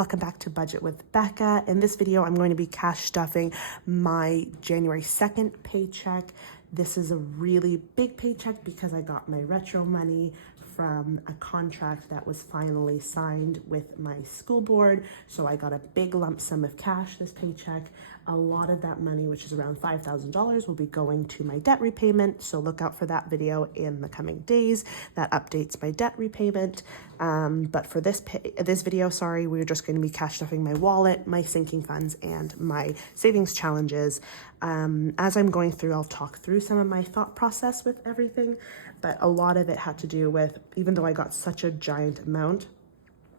welcome back to Budget with Becca. In this video, I'm going to be cash stuffing my January 2nd paycheck. This is a really big paycheck because I got my retro money from a contract that was finally signed with my school board. So I got a big lump sum of cash this paycheck. A lot of that money, which is around $5,000, will be going to my debt repayment. So look out for that video in the coming days that updates my debt repayment. But for this video, we're just going to be cash stuffing my wallet, my sinking funds, and my savings challenges. As I'm going through, I'll talk through some of my thought process with everything, but a lot of it had to do with, even though I got such a giant amount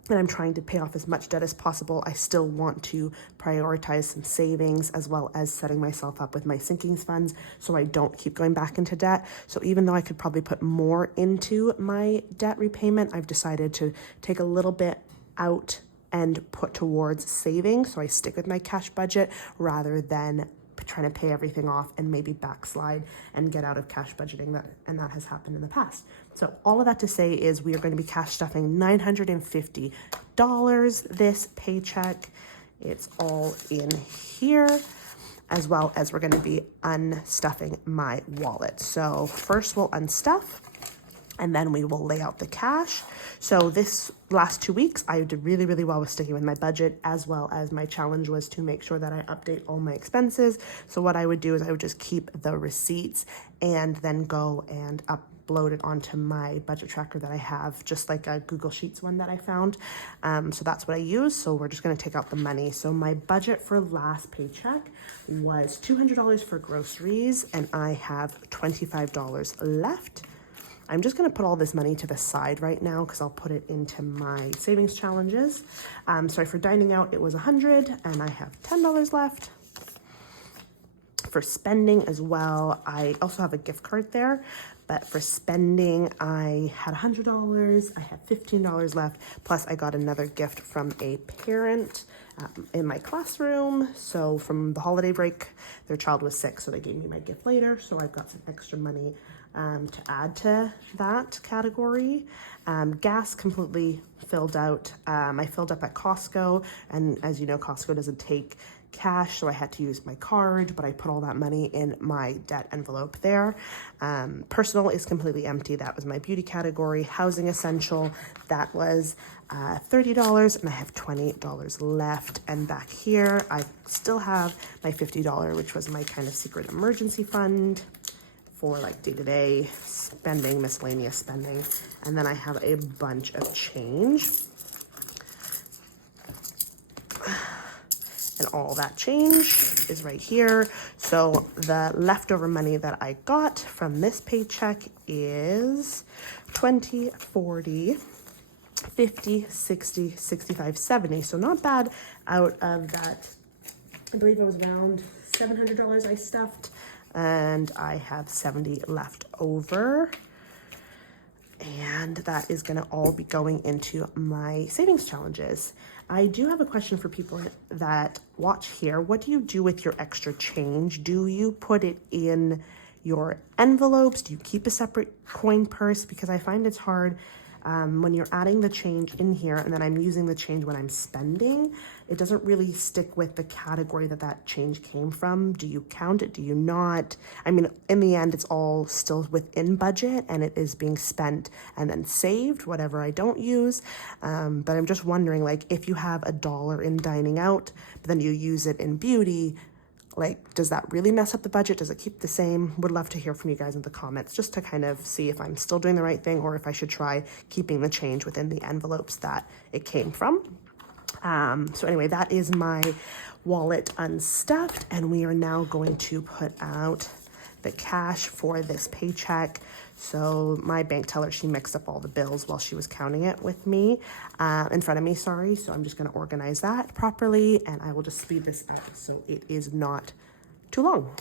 and I'm trying to pay off as much debt as possible, I still want to prioritize some savings as well as setting myself up with my sinking funds so I don't keep going back into debt. So even though I could probably put more into my debt repayment, I've decided to take a little bit out and put towards savings. So I stick with my cash budget rather than trying to pay everything off and maybe backslide and get out of cash budgeting, and that has happened in the past. So all of that to say is we are going to be cash stuffing $950 this paycheck. It's all in here, as well as we're going to be unstuffing my wallet. So first we'll unstuff, and then we will lay out the cash. So this last 2 weeks, I did really, really well with sticking with my budget, as well as my challenge was to make sure that I update all my expenses. So what I would do is I would just keep the receipts and then go and upload it onto my budget tracker that I have, just like a Google Sheets one that I found. So that's what I use. So we're just gonna take out the money. So my budget for last paycheck was $200 for groceries, and I have $25 left. I'm just going to put all this money to the side right now because I'll put it into my savings challenges. Sorry, for dining out, it was $100 and I have $10 left. For spending as well, I also have a gift card there, but for spending, I had $100, I had $15 left, plus I got another gift from a parent in my classroom. So from the holiday break, their child was sick, so they gave me my gift later, so I've got some extra money to add to that category. Gas completely filled out. I filled up at Costco, and as you know, Costco doesn't take cash, so I had to use my card, but I put all that money in my debt envelope there. Personal is completely empty. That was my beauty category. Housing essential, that was $30, and I have $20 left. And back here, I still have my $50, which was my kind of secret emergency fund for like day-to-day spending, miscellaneous spending. And then I have a bunch of change. And all that change is right here. So the leftover money that I got from this paycheck is 20, 40, 50, 60, 65, 70. So not bad out of that. I believe it was around $700 I stuffed, and I have 70 left over. And that is gonna all be going into my savings challenges. I do have a question for people that watch here. What do you do with your extra change? Do you put it in your envelopes? Do you keep a separate coin purse? Because I find it's hard when you're adding the change in here and then I'm using the change when I'm spending. It doesn't really stick with the category that change came from. Do you count it? Do you not? I mean, in the end, it's all still within budget and it is being spent and then saved, whatever I don't use. But I'm just wondering, like, if you have $1 in dining out, but then you use it in beauty, like, does that really mess up the budget? Does it keep the same? Would love to hear from you guys in the comments, just to kind of see if I'm still doing the right thing or if I should try keeping the change within the envelopes that it came from. So anyway, that is my wallet unstuffed, and we are now going to put out the cash for this paycheck. So my bank teller, she mixed up all the bills while she was counting it with me, in front of me, sorry. So I'm just gonna organize that properly, and I will just speed this up so it is not too long.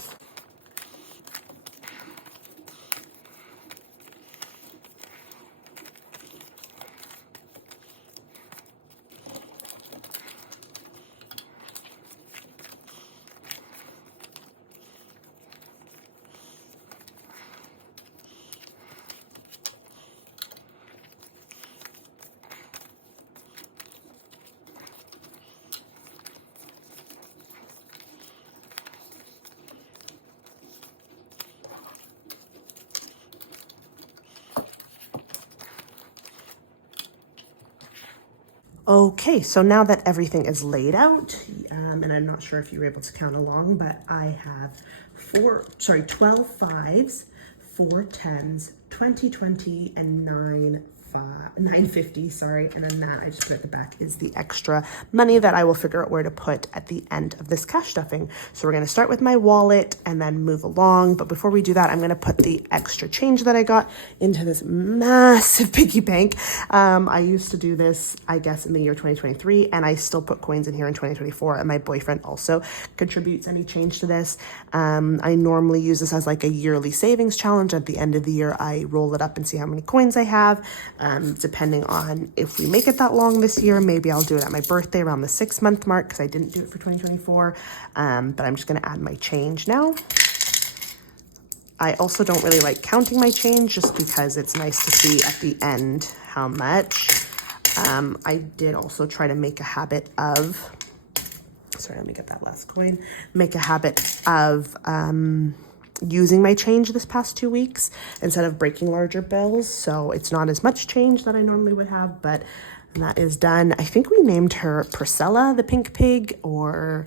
Okay, so now that everything is laid out, and I'm not sure if you were able to count along, but I have 12 fives, 4 tens, 20, 20, and 950, sorry, and then that I just put at the back is the extra money that I will figure out where to put at the end of this cash stuffing. So we're going to start with my wallet and then move along, but before we do that, I'm going to put the extra change that I got into this massive piggy bank. I used to do this, I guess, in the year 2023, and I still put coins in here in 2024, and my boyfriend also contributes any change to this. I normally use this as like a yearly savings challenge. At the end of the year, I roll it up and see how many coins I have. Depending on if we make it that long this year, maybe I'll do it at my birthday around the 6-month mark because I didn't do it for 2024. But I'm just going to add my change now. I also don't really like counting my change just because it's nice to see at the end how much. I did also try to make a habit of, sorry, let me get that last coin, make a habit of using my change this past 2 weeks instead of breaking larger bills. So it's not as much change that I normally would have, but that is done. I think we named her Priscilla, the pink pig, or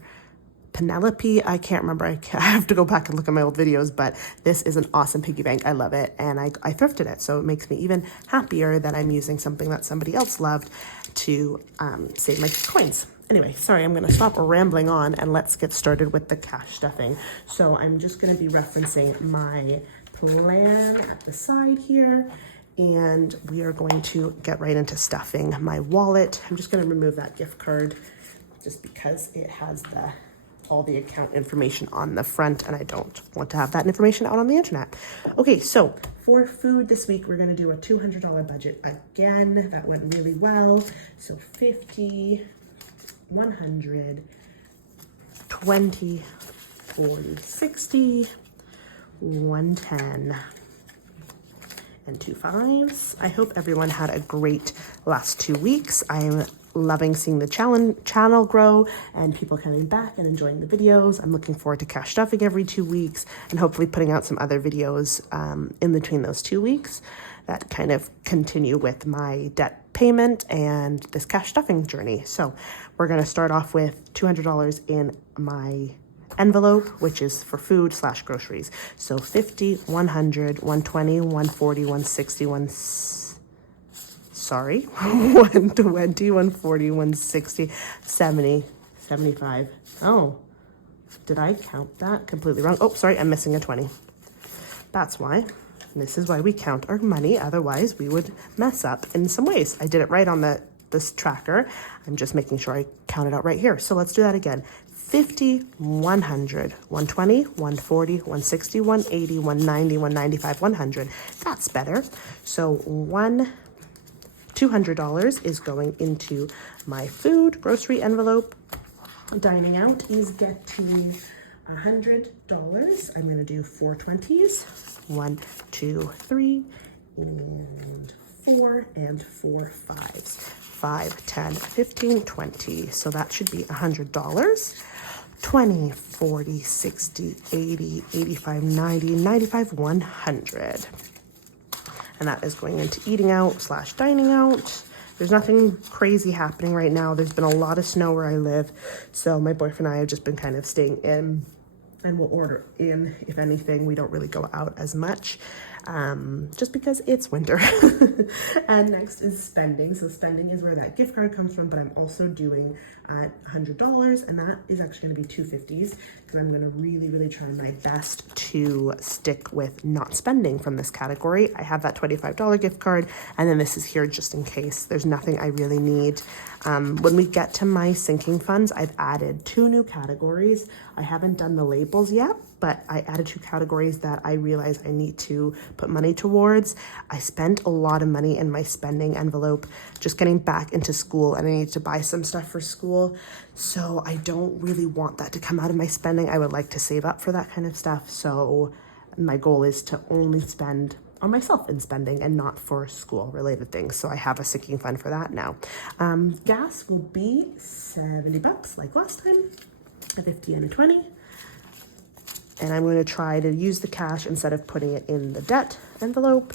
Penelope. I can't remember. I have to go back and look at my old videos, but this is an awesome piggy bank. I love it. And I thrifted it. So it makes me even happier that I'm using something that somebody else loved to save my coins. Anyway, sorry, I'm going to stop rambling on and let's get started with the cash stuffing. So I'm just going to be referencing my plan at the side here, and we are going to get right into stuffing my wallet. I'm just going to remove that gift card just because it has all the account information on the front, and I don't want to have that information out on the internet. Okay, so for food this week, we're going to do a $200 budget again. That went really well. So 50, 100, 20, 40, 60, 110, and 2 fives. I hope everyone had a great last 2 weeks. I'm loving seeing the channel grow and people coming back and enjoying the videos. I'm looking forward to cash stuffing every 2 weeks and hopefully putting out some other videos in between those 2 weeks that kind of continue with my debt payment and this cash stuffing journey. So we're going to start off with $200 in my envelope, which is for food / groceries. So 50, 100, 120, 140, 160, 120, 140, 160, 70, 75. Oh, did I count that completely wrong? Oh, sorry, I'm missing a 20. That's why. This is why we count our money. Otherwise, we would mess up in some ways. I did it right on this tracker. I'm just making sure I count it out right here. So let's do that again. 50, 100, 120, 140, 160, 180, 190, 195, 100. That's better. So $200 is going into my food grocery envelope. Dining out is getting $100. I'm going to do 4 20s. 1, 2, 3, and 4, and 4 fives. 5, 10, 15, 20. So that should be $100. 20, 40, 60, 80, 85, 90, 95, 100. And that is going into eating out / dining out. There's nothing crazy happening right now. There's been a lot of snow where I live. So my boyfriend and I have just been kind of staying in, and we'll order in. If anything, we don't really go out as much just because it's winter. And next is spending. So spending is where that gift card comes from, but I'm also doing $100, and that is actually going to be 2 50s because I'm going to really, really try my best to stick with not spending from this category. I have that $25 gift card, and then this is here just in case. There's nothing I really need. When we get to my sinking funds, I've added 2 new categories. I haven't done the labels yet, but I added 2 categories that I realize I need to put money towards. I spent a lot of money in my spending envelope just getting back into school, and I need to buy some stuff for school. So I don't really want that to come out of my spending. I would like to save up for that kind of stuff. So my goal is to only spend on myself in spending and not for school related things. So I have a sinking fund for that now. Gas will be $70 like last time, a 50 and a 20. And I'm going to try to use the cash instead of putting it in the debt envelope.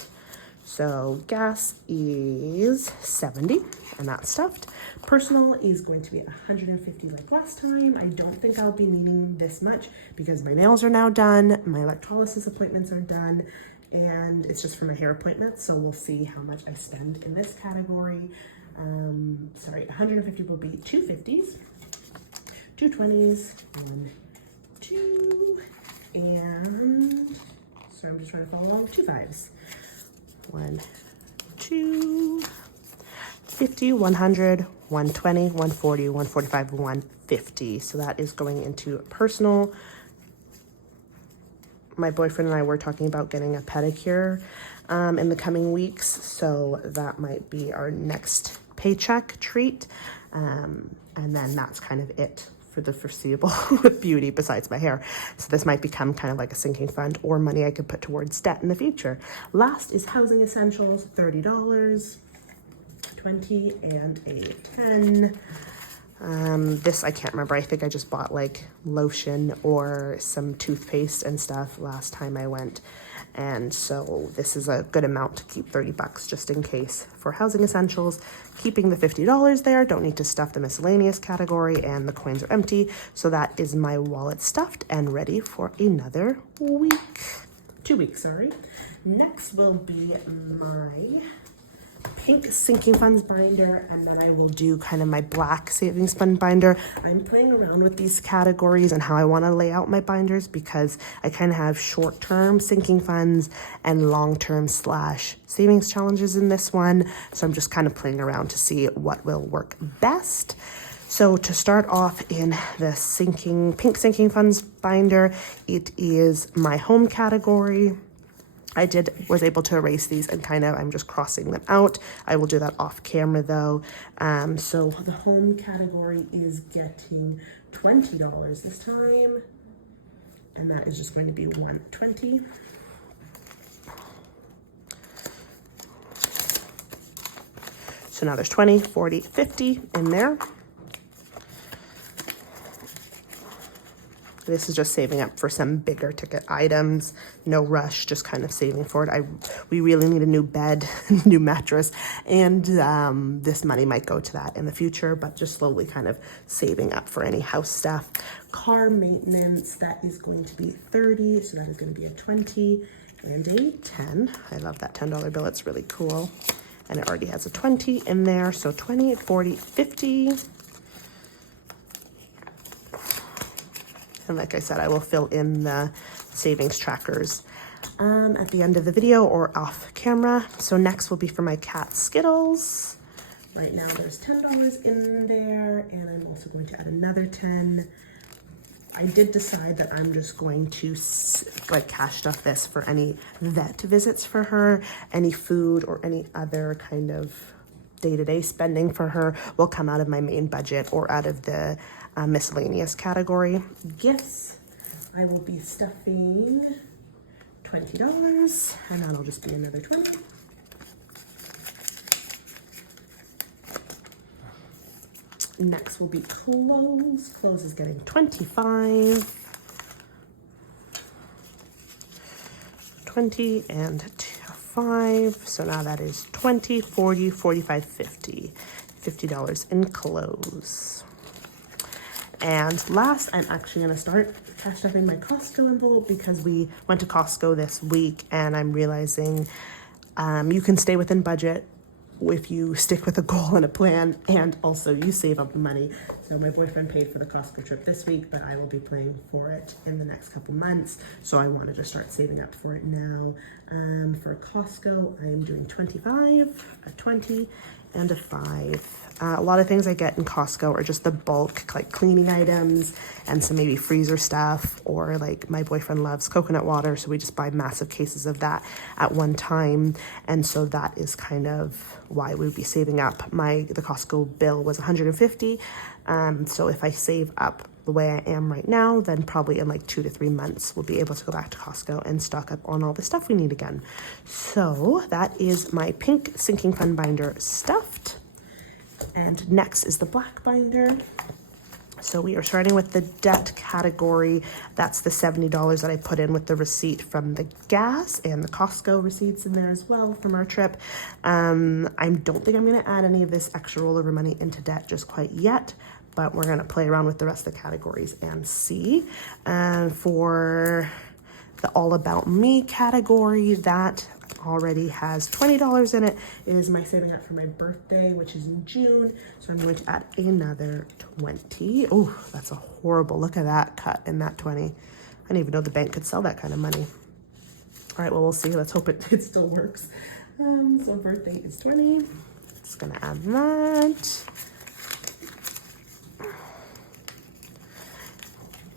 So gas is 70, and that's stuffed. Personal is going to be 150 like last time. I don't think I'll be needing this much because my nails are now done, my electrolysis appointments are done, and it's just for my hair appointments. So we'll see how much I spend in this category. 150 will be 2 50s, 2 20s, and 2, and so I'm just trying to follow along, 2 5s. 1, 2, 50, 100, 120, 140, 145, 150. So that is going into personal. My boyfriend and I were talking about getting a pedicure in the coming weeks, so that might be our next paycheck treat. And then that's kind of it for the foreseeable with beauty besides my hair. So this might become kind of like a sinking fund or money I could put towards debt in the future. Last is housing essentials, $30, 20, and a 10. This I can't remember. I think I just bought like lotion or some toothpaste and stuff last time I went. And so this is a good amount to keep, $30 just in case for housing essentials. Keeping the $50 there, don't need to stuff the miscellaneous category, and the coins are empty. So that is my wallet stuffed and ready for another week. 2 weeks, sorry. Next will be my pink sinking funds binder, and then I will do kind of my black savings fund binder. I'm playing around with these categories and how I want to lay out my binders because I kind of have short-term sinking funds and long-term / savings challenges in this one. So I'm just kind of playing around to see what will work best. So to start off in the pink sinking funds binder, it is my home category. I was able to erase these and I'm just crossing them out. I will do that off camera though. So the home category is getting $20 this time. And that is just going to be 120. So now there's 20, 40, 50 in there. This is just saving up for some bigger ticket items. No rush, just kind of saving for it. We really need a new bed, new mattress, and this money might go to that in the future, but just slowly kind of saving up for any house stuff. Car maintenance, that is going to be 30, so that is going to be a 20 and a 10. I love that $10 bill, it's really cool. And it already has a 20 in there, so 20, 40, 50. And like I said, I will fill in the savings trackers at the end of the video or off camera. So next will be for my cat Skittles. Right now there's $10 in there, and I'm also going to add another 10. I did decide that I'm just going to like cash stuff this for any vet visits for her, any food or any other kind of day-to-day spending for her will come out of my main budget or out of the miscellaneous category. Gifts, I will be stuffing $20, and that'll just be another 20. Next will be clothes. Clothes is getting 25, 20, and 5. So now that is 20, 40, 45, 50. $50 in clothes. And last, I'm actually going to start cash stuffing my Costco envelope because we went to Costco this week, and I'm realizing you can stay within budget if you stick with a goal and a plan, and also you save up the money. So my boyfriend paid for the Costco trip this week, but I will be paying for it in the next couple months. So I wanted to start saving up for it now. For Costco, I am doing 25, a 20, and a 5. A lot of things I get in Costco are just the bulk, like cleaning items and some maybe freezer stuff, or like my boyfriend loves coconut water, so we just buy massive cases of that at one time. And so that is kind of why we would be saving up. The Costco bill was $150. So if I save up the way I am right now, then probably in like 2 to 3 months, we'll be able to go back to Costco and stock up on all the stuff we need again. So that is my pink sinking fund binder stuffed. And next is the black binder. So we are starting with the debt category. That's the $70 that I put in with the receipt from the gas and the Costco receipts in there as well from our trip. I don't think I'm going to add any of this extra rollover money into debt just quite yet, but we're going to play around with the rest of the categories and see. For the All About Me category, that already has $20 in it. It is my saving up for my birthday, which is in June. So I'm going to add another 20. Oh, that's a horrible, look at that cut in that 20. I didn't even know the bank could sell that kind of money. All right, well, we'll see. Let's hope it still works. So birthday is 20. Just gonna add that.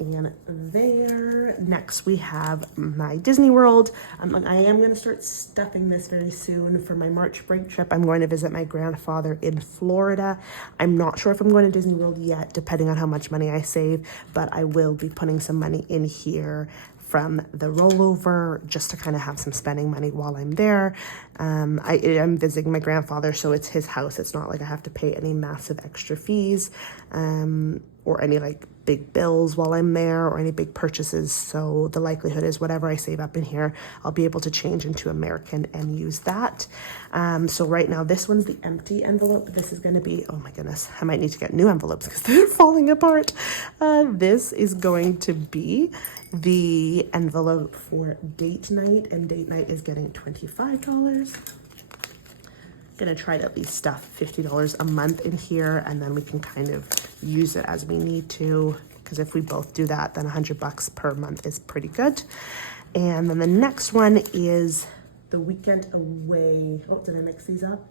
And there, next we have my Disney World. I am going to start stuffing this very soon for my March break trip. I'm going to visit my grandfather in Florida. I'm not sure if I'm going to Disney World yet, depending on how much money I save, but I will be putting some money in here from the rollover just to kind of have some spending money while I'm there. I'm visiting my grandfather, so it's his house. It's not like I have to pay any massive extra fees or any like big bills while I'm there or any big purchases. So the likelihood is whatever I save up in here, I'll be able to change into American and use that. So right now, this one's the empty envelope. This is going to be, oh my goodness, I might need to get new envelopes because they're falling apart. This is going to be the envelope for date night, and date night is getting $25. Gonna try to at least stuff $50 a month in here, and then we can kind of use it as we need to, because if we both do that, then $100 per month is pretty good. And then the next one is the weekend away. Oh, did I mix these up?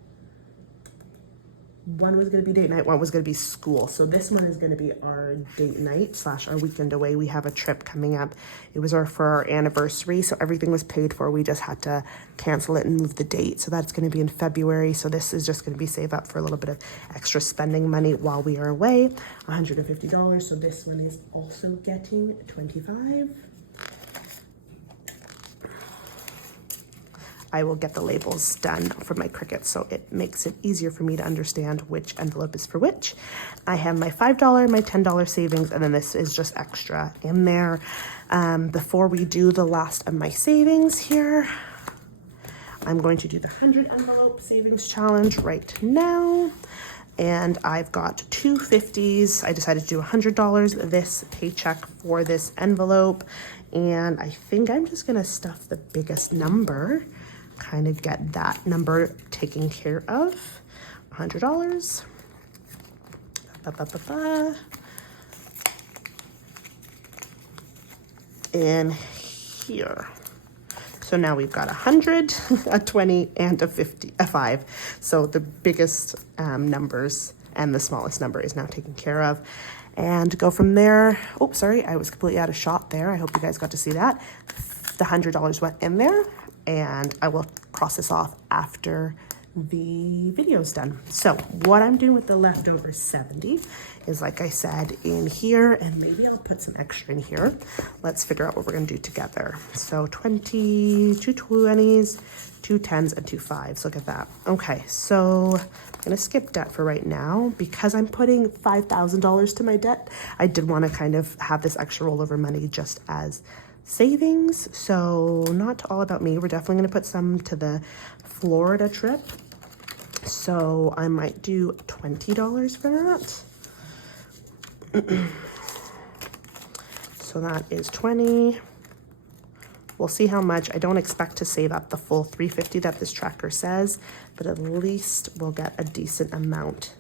One was going to be date night, one was going to be school. So this one is going to be our date night / our weekend away. We have a trip coming up. It was for our anniversary, so everything was paid for. We just had to cancel it and move the date. So that's going to be in February. So this is just going to be save up for a little bit of extra spending money while we are away. $150. So this one is also getting $25. I will get the labels done for my Cricut, so it makes it easier for me to understand which envelope is for which. I have my $5, my $10 savings, and then this is just extra in there. Before we do the last of my savings here, I'm going to do the 100 envelope savings challenge right now. And I've got two 50s. I decided to do $100 this paycheck for this envelope. And I think I'm just gonna stuff the biggest number, kind of get that number taken care of. $100. In here. So now we've got 100, a 20, and a 50, a 5. So the biggest numbers and the smallest number is now taken care of. And go from there. Oh, sorry, I was completely out of shot there. I hope you guys got to see that. The $100 went in there, and I will cross this off after the video's done. So what I'm doing with the leftover 70 is, like I said, in here, and maybe I'll put some extra in here. Let's figure out what we're gonna do together. So 20, 2 20s, 2 10s, and 2 5s. Look at that. Okay, so I'm gonna skip debt for right now because I'm putting $5,000 to my debt. I did want to kind of have this extra rollover money just as savings. So not all about me. We're definitely going to put some to the Florida trip. So I might do $20 for that. So that is 20. We'll see how much. I don't expect to save up the full $350 that this tracker says, but at least we'll get a decent amount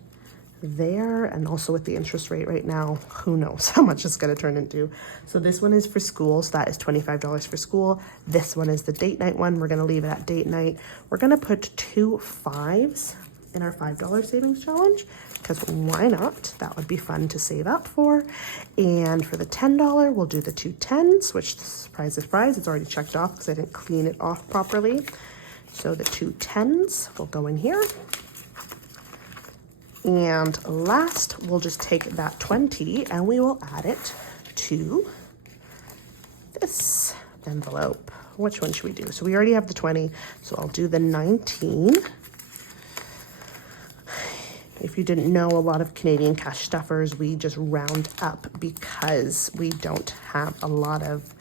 there. And also with the interest rate right now, who knows how much it's going to turn into. So this one is for school, so that is $25 for school. This one is the date night one. We're going to leave it at date night. We're going to put 2 5s in our $5 savings challenge, because why not? That would be fun to save up for. And for the $10, we'll do the 2 10s, which, surprise, surprise, it's already checked off because I didn't clean it off properly. So the 2 10s will go in here. And last, we'll just take that 20 and we will add it to this envelope. Which one should we do? So we already have the 20, so I'll do the 19. If you didn't know, a lot of Canadian cash stuffers, we just round up because we don't have a lot of,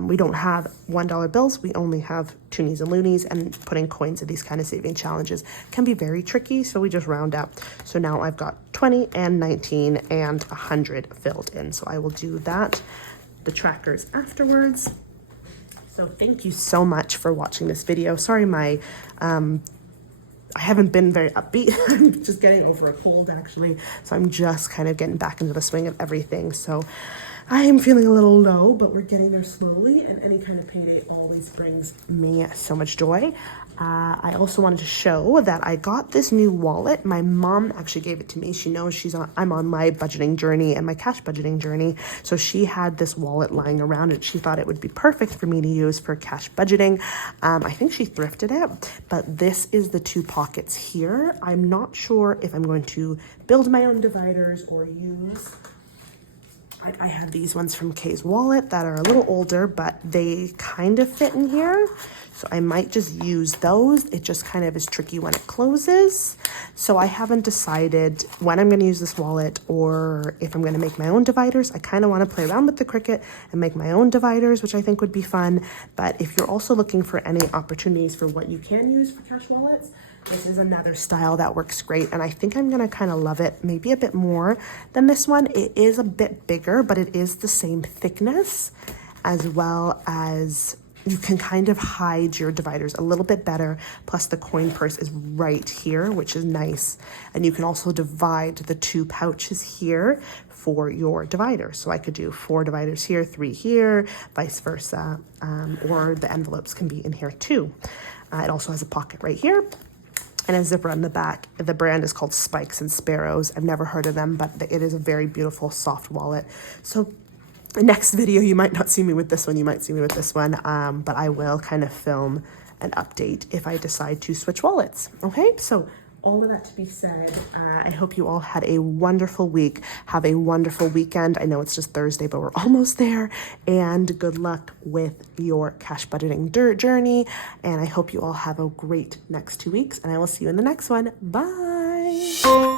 we don't have $1 bills. We only have toonies and loonies, and putting coins in these kind of saving challenges can be very tricky. So we just round up. So now I've got 20 and 19 and 100 filled in. So I will do that, the trackers afterwards. So thank you so much for watching this video. Sorry, I haven't been very upbeat. I'm just getting over a cold actually. So I'm just kind of getting back into the swing of everything. So I am feeling a little low, but we're getting there slowly, and any kind of payday always brings me so much joy. I also wanted to show that I got this new wallet. My mom actually gave it to me. She knows I'm on my budgeting journey and my cash budgeting journey. So she had this wallet lying around, and she thought it would be perfect for me to use for cash budgeting. I think she thrifted it, but this is the 2 pockets here. I'm not sure if I'm going to build my own dividers or use, I have these ones from Kay's wallet that are a little older, but they kind of fit in here. So I might just use those. It just kind of is tricky when it closes. So I haven't decided when I'm going to use this wallet or if I'm going to make my own dividers. I kind of want to play around with the Cricut and make my own dividers, which I think would be fun. But if you're also looking for any opportunities for what you can use for cash wallets, this is another style that works great, and I think I'm gonna kind of love it maybe a bit more than this one. It is a bit bigger, but it is the same thickness, as well as you can kind of hide your dividers a little bit better. Plus the coin purse is right here, which is nice. And you can also divide the 2 pouches here for your divider. So I could do 4 dividers here, 3 here, vice versa, or the envelopes can be in here too. It also has a pocket right here and a zipper on the back. The brand is called Spikes and Sparrows. I've never heard of them, but it is a very beautiful soft wallet. So the next video, you might not see me with this one, you might see me with this one, but I will kind of film an update if I decide to switch wallets. Okay, so all of that to be said, I hope you all had a wonderful week. Have a wonderful weekend. I know it's just Thursday, but we're almost there. And good luck with your cash budgeting journey. And I hope you all have a great next 2 weeks. And I will see you in the next one. Bye.